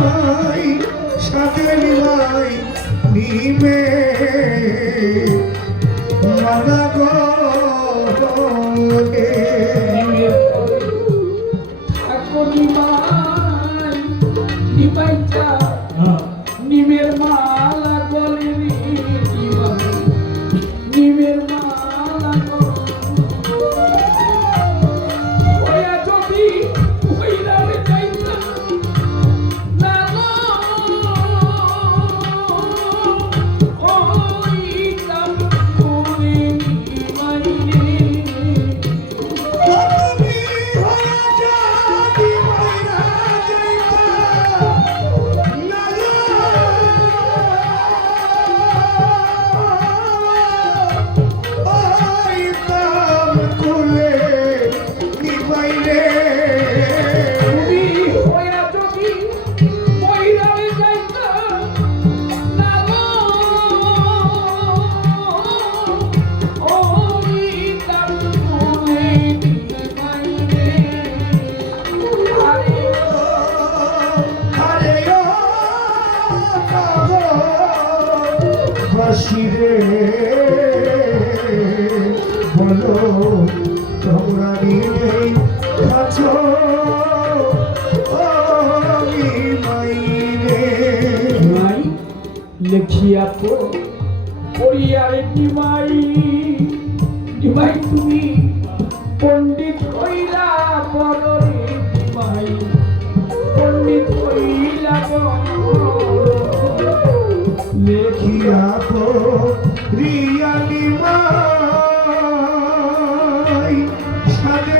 নিবাই সাথে নিবাই নিবে মাতা গো হাসি রে। বলো, তোমরা নিয়ে খাচো লেখিয়া তো পড়িয়া রে ডিমাই ডিমাই তুমি পণ্ডিত হইলা করো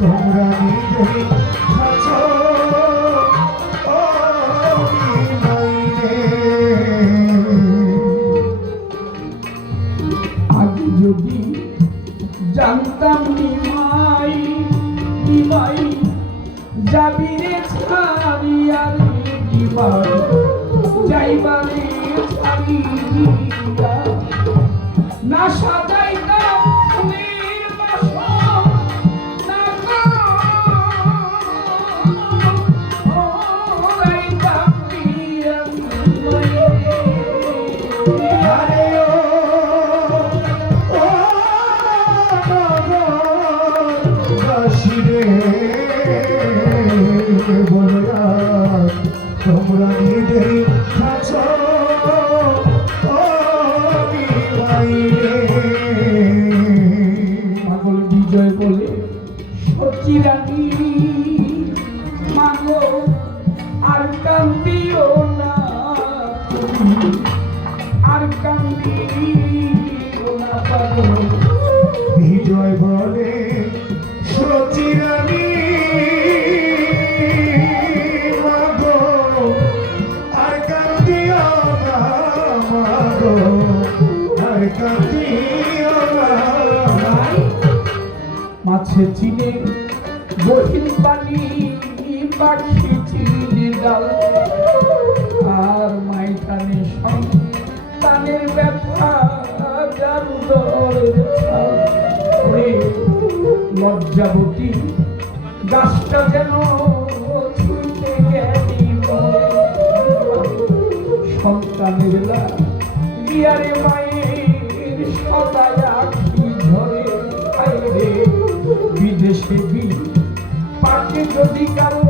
তোমরা নিজেই আছো। আগে যদি জানতাম নিমাই নিমাই যাবি রে ছাড়িয়া রে নিমাই, যাইবা রে ছাড়িয়া না সাজাইতা তোমরা নিজেই থাকো পাগল বিজয় বলে সত্যি রাখি। মাগো, আর কান্দিও না আর কান্দিও বিজয় বলে মাছে চিনে বহিন পানি পাখি চিনে ডাল। লজ্জাবতী গাছটা যেন ছুঁতে গেলি সন্তানের বিয়ারে মায়ের সদায় আখি ঝরে বিদেশে বি পাখি যদি কারও